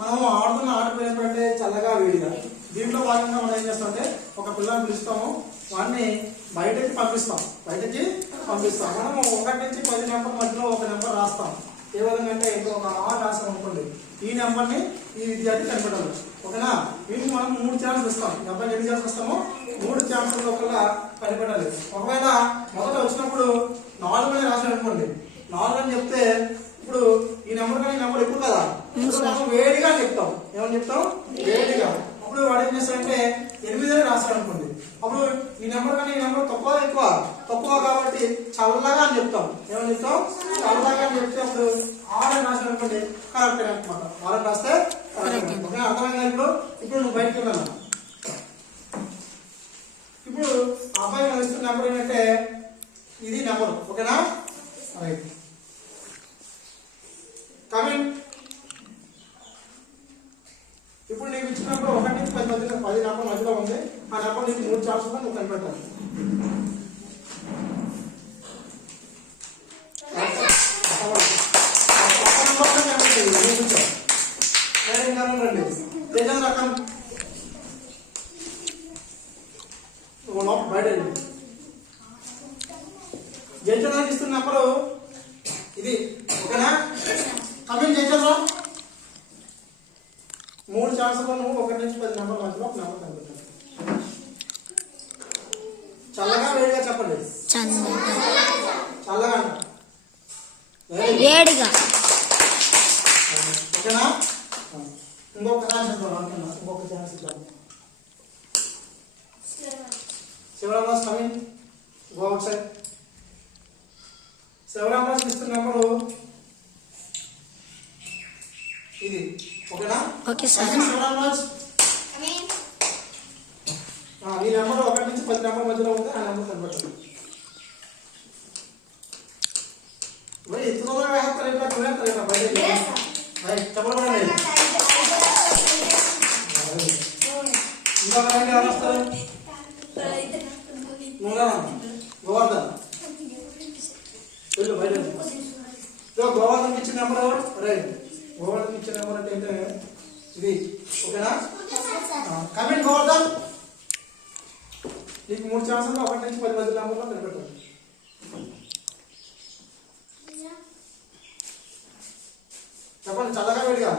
మనం ఆడుతున్న ఆట పేరు ఏంటంటే చల్లగా వేడిగా. దీంట్లో భాగంగా మనం ఏం చేస్తామంటే ఒక పిల్లని పిలుస్తాము, వాడిని బయటకి పంపిస్తాం. మనము 1 నుంచి 10 నెంబర్ మధ్యలో ఒక నెంబర్ రాస్తాం. ఏ విధంగా అంటే ఇప్పుడు ఒక 6 రాసాం అనుకోండి, ఈ నెంబర్ని ఈ విద్యార్థి కనిపెట్టాలి. ఓకేనా? వీటికి మనం 3 ఛాన్సులు ఇస్తాం. ఈ అబ్బాయికి ఎన్ని ఛాన్సులు ఇస్తామో 3 ఛాన్సులు ఒకలా కనిపెట్టాలి. ఒకవేళ మొదట వచ్చినప్పుడు 4 అని రాసాడు అనుకోండి, 4 అని చెప్తే ఇప్పుడు ఈ నెంబర్ కానీ ఈ నెంబర్ ఎక్కువ కదా, మనం వేడిగా చెప్తాం. ఏమని చెప్తాం? వేడిగా. అప్పుడు వాడు ఏం చేస్తాడంటే 8 అని రాస్తాడు అనుకోండి, అప్పుడు ఈ నెంబర్ కానీ ఈ నెంబర్ తక్కువ కాబట్టి చల్లగా అని చెప్తాం. ఏమని చెప్తాం? చల్లగా అని చెప్తే అప్పుడు 6 అని రాస్తాడు అనుకోండి, కరెక్ట్ అనమాట. 6 రాస్తే ఓకే, అర్థమైందా? ఇప్పుడు నువ్వు బయటకు వెళ్ళాను. ఇప్పుడు అబ్బాయి మనం ఇస్తున్న నెంబర్ ఏంటంటే ఇది నెంబర్. ఓకేనా? రైట్. కమింగ్. ఇప్పుడు నీకు ఇచ్చినప్పుడు 1 నుంచి 10 మధ్యలో 10 నెంబర్ మధ్యలో ఉంది. ఆ నెంబర్ నీకు 3 ఛాన్సులు నువ్వు కనిపెట్టాలి. రకం బయట జయించడానికి ఇస్తున్న నెంబరు ఇది. ఓకేనా? కమింగ్ జయించరా 3 ఛాన్సులు నువ్వు 1 నుంచి 10 నెంబర్ మధ్యలో ఒక నెంబర్ కనిపెట్టాలి. చల్లగా వేడిగా చెప్పండి. చల్లగా వేడిగా. ఓకేనా? ఇంకొక ఛాన్స్ ఇద్దాం అనుకున్నా. ఇంకొక ఛాన్స్ ఇద్దాం. Sivaramaraju coming. Go out side. Sivaramaraju ఇస్తున్న నెంబరు ఇది. ఓకేనా? Okay sir. శివరామరాజు ఈ నెంబర్ 1 నుంచి 10 నెంబర్ మధ్యలో ఉంది. ఆ నెంబర్ కనిపెట్టాలి. మరి ఇంతలో వేస్తారు ఇంకా చూడేస్తారు ఇంకా బయట చెప్పబడండి. ఇంకా బయట ఎవరు వస్తారు? గోవర్ధన్ వెళ్ళు బయట. గోవర్ధన్కి ఇచ్చిన నెంబర్ రైట్. గోవర్ధన్కి ఇచ్చిన నెంబర్ అంటే ఏంటంటే ఇది. ఓకేనా? కమింగ్ గోవర్ధన్. నీకు 3 ఛాన్సులు 1 నుంచి 10 మధ్య నెంబర్లో కనిపెట్టాలి. చెప్పండి. చల్లగా వేడిగా.